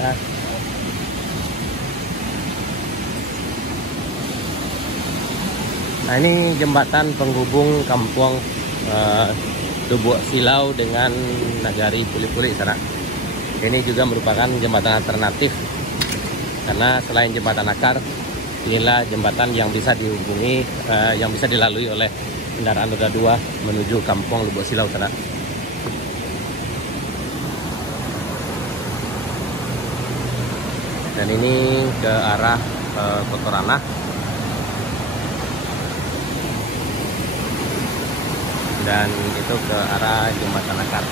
Nah, nah ini jembatan penghubung kampung Lubuk Silau dengan Nagari Puli-Puli sana. Ini juga merupakan jembatan alternatif karena selain jembatan akar, inilah jembatan yang bisa dihubungi, yang bisa dilalui oleh kendaraan roda 2 menuju kampung Lubuk Silau sana. Dan ini ke arah Kotorana. Dan itu ke arah jembatan akar.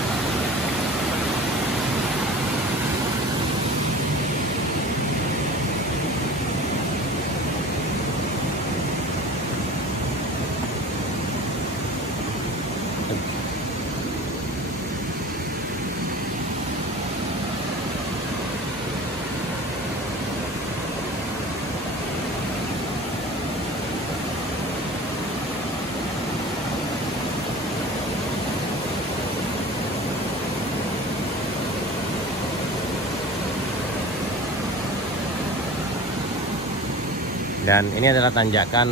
Dan ini adalah tanjakan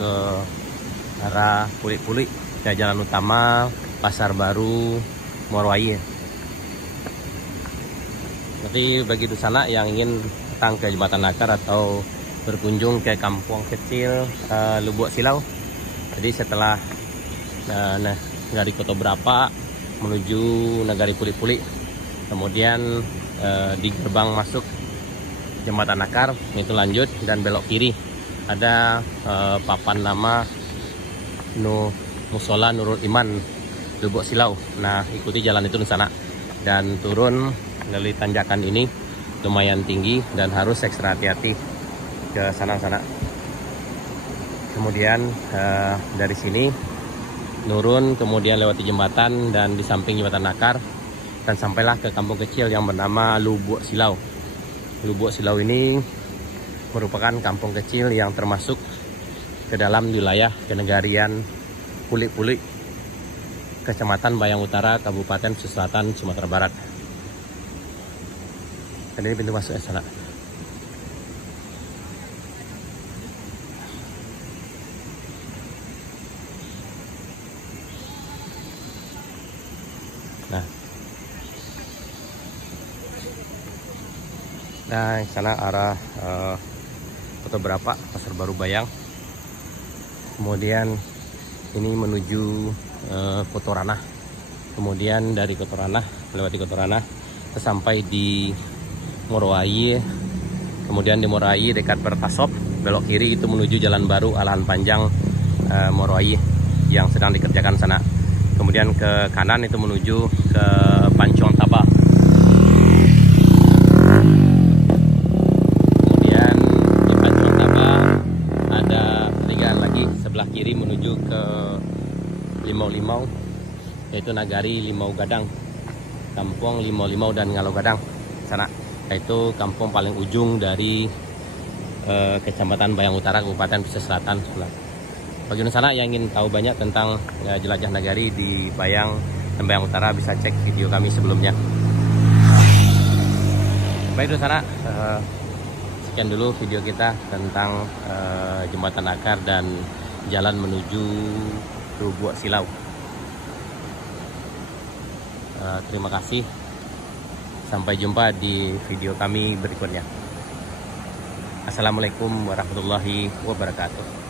ke arah Puli-Puli, ya, jalan utama Pasar Baru Morowali. Nanti bagi di sana yang ingin datang ke jembatan akar atau berkunjung ke kampung kecil Lubuk Silau, jadi setelah Nagari Koto Berapa menuju Nagari Puli-Puli, kemudian di gerbang masuk jembatan akar itu lanjut dan belok kiri ada papan nama Musola Nurul Iman Lubuk Silau. Nah, ikuti jalan itu di sana dan turun melalui tanjakan ini lumayan tinggi dan harus ekstra hati-hati ke sana-sana. Kemudian dari sini nurun, kemudian lewati jembatan dan di samping jembatan akar dan sampailah ke kampung kecil yang bernama Lubuk Silau. Lubuk Silau ini merupakan kampung kecil yang termasuk ke dalam wilayah kenegarian Puli-Puli, Kecamatan Bayang Utara, Kabupaten Selatan, Sumatera Barat. Dan ini pintu masuk ke sana. Nah, sana arah Koto Berapa, Pasar Baru Bayang. Kemudian ini menuju Kotorana. Kemudian dari Kotorana, melewati Kotorana, sampai di Morowali. Kemudian di Morowali dekat Pertasop, belok kiri itu menuju Jalan Baru Alahan Panjang Morowali yang sedang dikerjakan sana. Kemudian ke kanan itu menuju ke Pancong Taba. Sebelah kiri menuju ke Limau-Limau, yaitu Nagari Limau Gadang, kampung Limau-Limau dan Ngalau Gadang sana, yaitu kampung paling ujung dari Kecamatan Bayang Utara, Kabupaten Pesisir Selatan. Bagi sana yang ingin tahu banyak tentang jelajah nagari di Bayang dan Bayang Utara, bisa cek video kami sebelumnya. Baik di sana, sekian dulu video kita tentang jembatan akar dan jalan menuju Lubuk Silau. Terima kasih. Sampai jumpa di video kami berikutnya. Assalamualaikum warahmatullahi wabarakatuh.